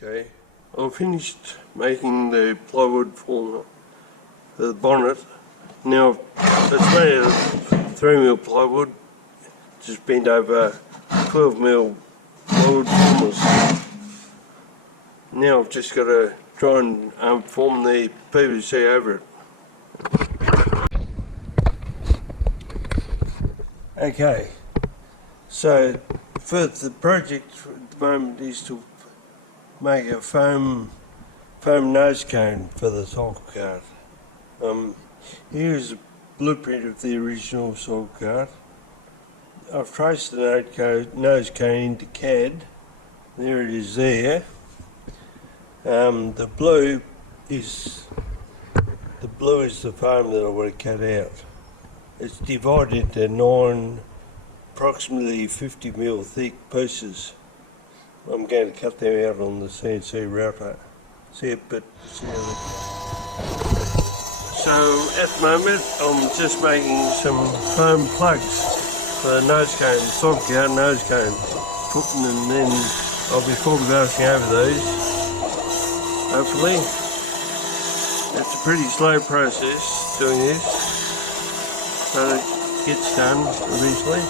Okay, I've finished making the plywood for the bonnet. Now it's made of 3mm plywood, just bent over 12mm plywood formers. Now I've just got to try and form the PVC over it. Okay, so for the project at the moment is to make a foam nose cone for the Cyclekart. Here's a blueprint of the original Cyclekart. I've traced the nose cone into CAD. There it is there. The blue is the foam that I want to cut out. It's divided into 9 approximately 50mm thick pieces. I'm going to cut them out on the CNC router. So at the moment I'm just making some foam plugs for the nose cone, the Cyclekart nose cone. Putting them in, I'll be fibreglassing over these, hopefully. It's a pretty slow process doing this, so it gets done eventually.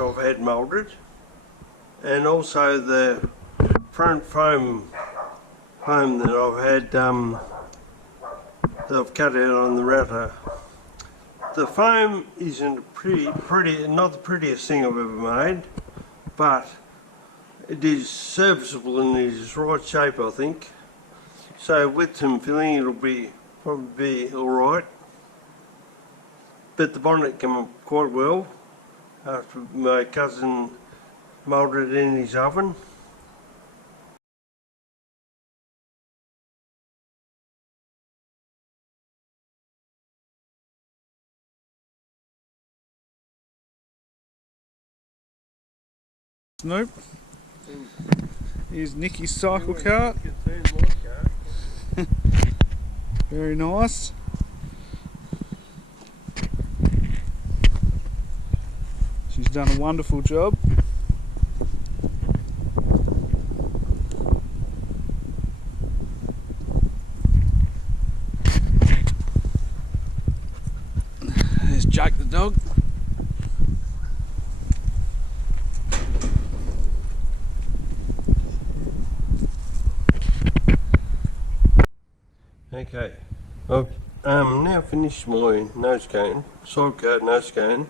I've had moulded, and also the front foam that I've had that I've cut out on the router. The foam isn't not the prettiest thing I've ever made, but it is serviceable and it is the right shape, I think. So with some filling it'll probably be alright, but the bonnet came up quite well after my cousin moulded it in his oven. Nope. Here's Nicky's Cyclekart. Very nice. She's done a wonderful job. There's Jake the dog. Okay, I've now finished my nose cone, Cyclekart nose cone.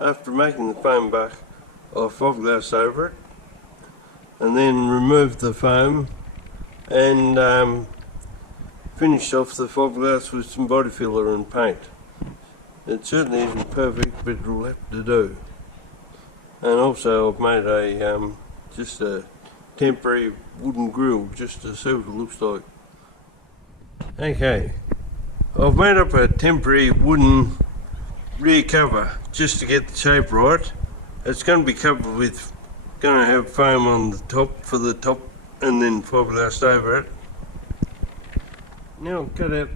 After making the foam back, I fibreglassed over it and then removed the foam and finished off the fibreglass with some body filler and paint. It certainly isn't perfect, but it'll have to do. And also I've made a just a temporary wooden grill just to see what it looks like. Okay, I've made up a temporary wooden rear cover just to get the shape right. It's going to be covered with, going to have foam on the top for the top and then fibreglassed over it. Now I've cut out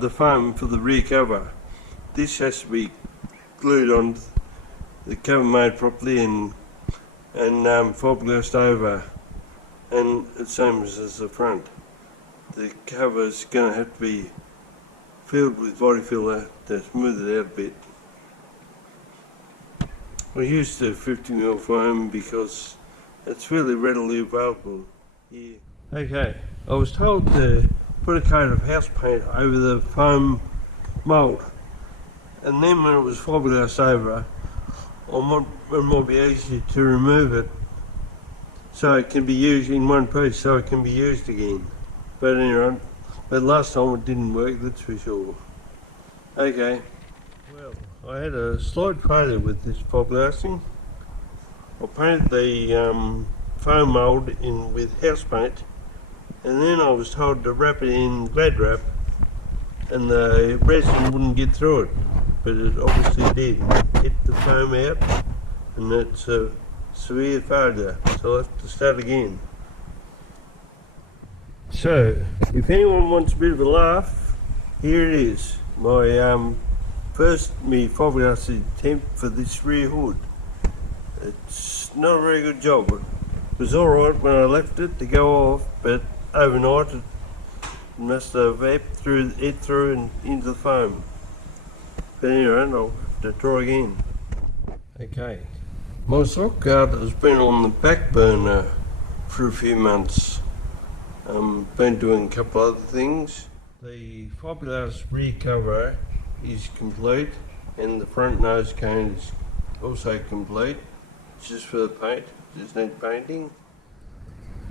the foam for the rear cover. This has to be glued on the cover made properly and fibreglassed over, and the same as the front. The cover is going to have to be filled with body filler to smooth it out a bit. We used the 50mm foam because it's fairly readily available here. Okay, I was told to put a coat of house paint over the foam mould, and then when it was fibreglassed over, it might be easier to remove it so it can be used in one piece, so it can be used again. But anyway, last time it didn't work, that's for sure. Okay, well, I had a slight failure with this fibreglassing. I painted the foam mould in with house paint, and then I was told to wrap it in Glad wrap and the resin wouldn't get through it. but it obviously did. Hit the foam out, and that's a severe failure, so I'll have to start again. So, if anyone wants a bit of a laugh, here it is. My first fibreglass attempt for this rear hood. It's not a very good job. It was alright when I left it to go off, but overnight it must have ate through and into the foam. But anyway, I'll have to try again. Okay, my Cyclekart has been on the back burner for a few months. Been doing a couple other things. The fibreglass rear cover is complete, and the front nose cone is also complete. Just for the paint, just need painting.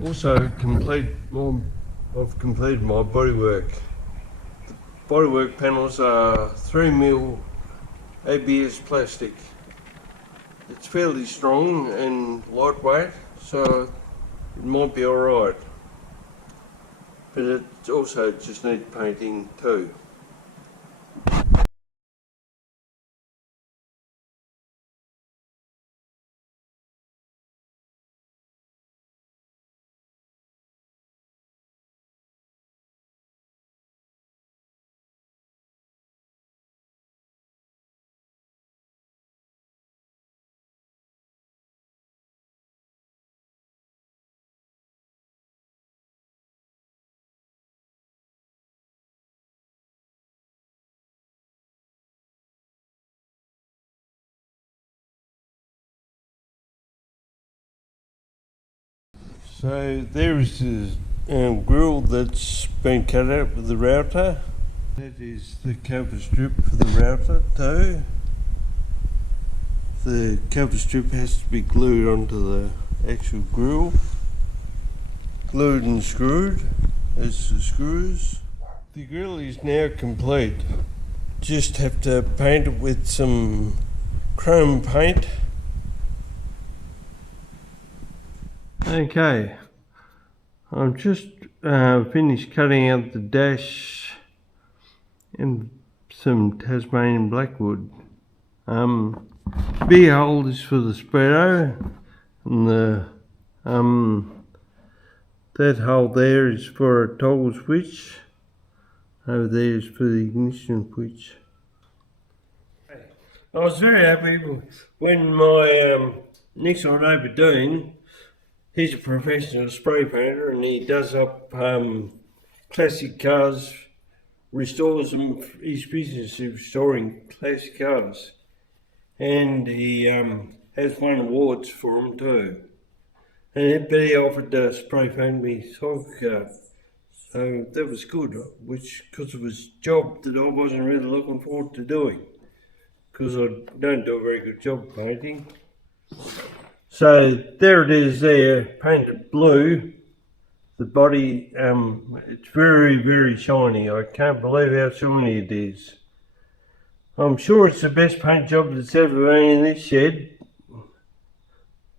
Also I've completed my bodywork. The bodywork panels are 3mm ABS plastic. It's fairly strong and lightweight, so it might be alright. But it also just needs painting too. So there is the grill that's been cut out with the router. That is the cover strip for the router too. The cover strip has to be glued onto the actual grill. Glued and screwed as the screws. The grill is now complete. Just have to paint it with some chrome paint. Okay, I've just finished cutting out the dash and some Tasmanian blackwood. The big hole is for the spreader, and the that hole there is for a toggle switch. Over there is for the ignition switch. I was very happy when my next door neighbour Dean, he's a professional spray painter and he does up classic cars, restores them. His business is restoring classic cars, and he has won awards for them too. And but he offered to spray paint me Cyclekart, so that was good. Because it was a job that I wasn't really looking forward to doing, because I don't do a very good job painting. So there it is there, painted blue. The body, it's very, very shiny. I can't believe how shiny it is. I'm sure it's the best paint job that's ever been in this shed.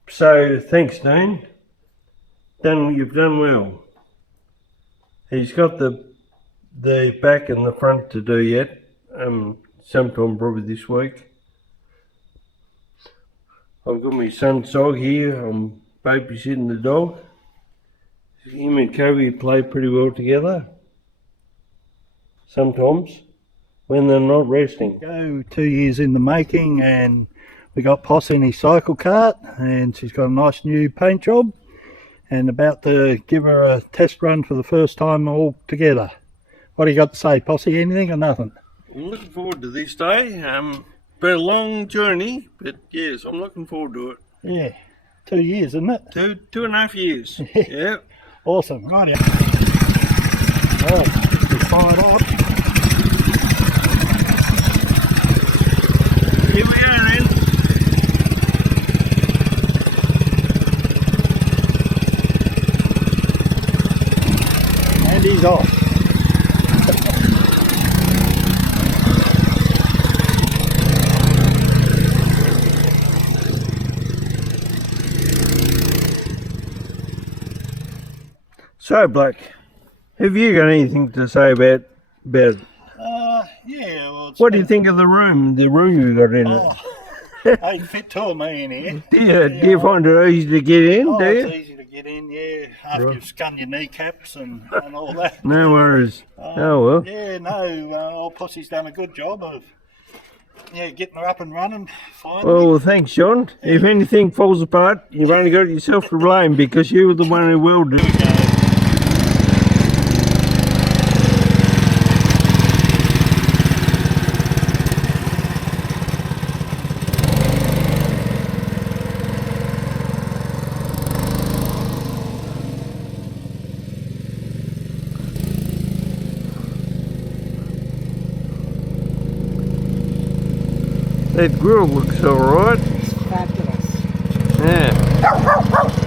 So thanks, Dean. You've done well. He's got the back and the front to do yet. Sometime probably this week. I've got my son's dog here. I'm babysitting the dog. Him and Kobe play pretty well together. Sometimes, when they're not resting. 2 years in the making, and we got Tassie in his Cyclekart, and she's got a nice new paint job, and about to give her a test run for the first time all together. What do you got to say, Tassie? Anything or nothing? I'm looking forward to this day. Been a long journey, but yes, I'm looking forward to it. Yeah, 2 years, isn't it? 2.5 years. Yeah. Awesome. Right. Well, it's fired up. Here we are then. And he's off. So, Black, have you got anything to say about it? Yeah. Well, it's What do you think of the room? The room you got in Oh, ain't fit two of me in here. it? Do you find it easy to get in? Oh, Do it's you? easy to get in, yeah, after Right. you've scun your kneecaps and all that. No worries. Oh well. Yeah, no, old Pussy's done a good job of getting her up and running finally. Well, thanks, John. If anything falls apart, you've only got yourself to blame because you were the one who willed it. That grill looks alright. It's fabulous. Yeah.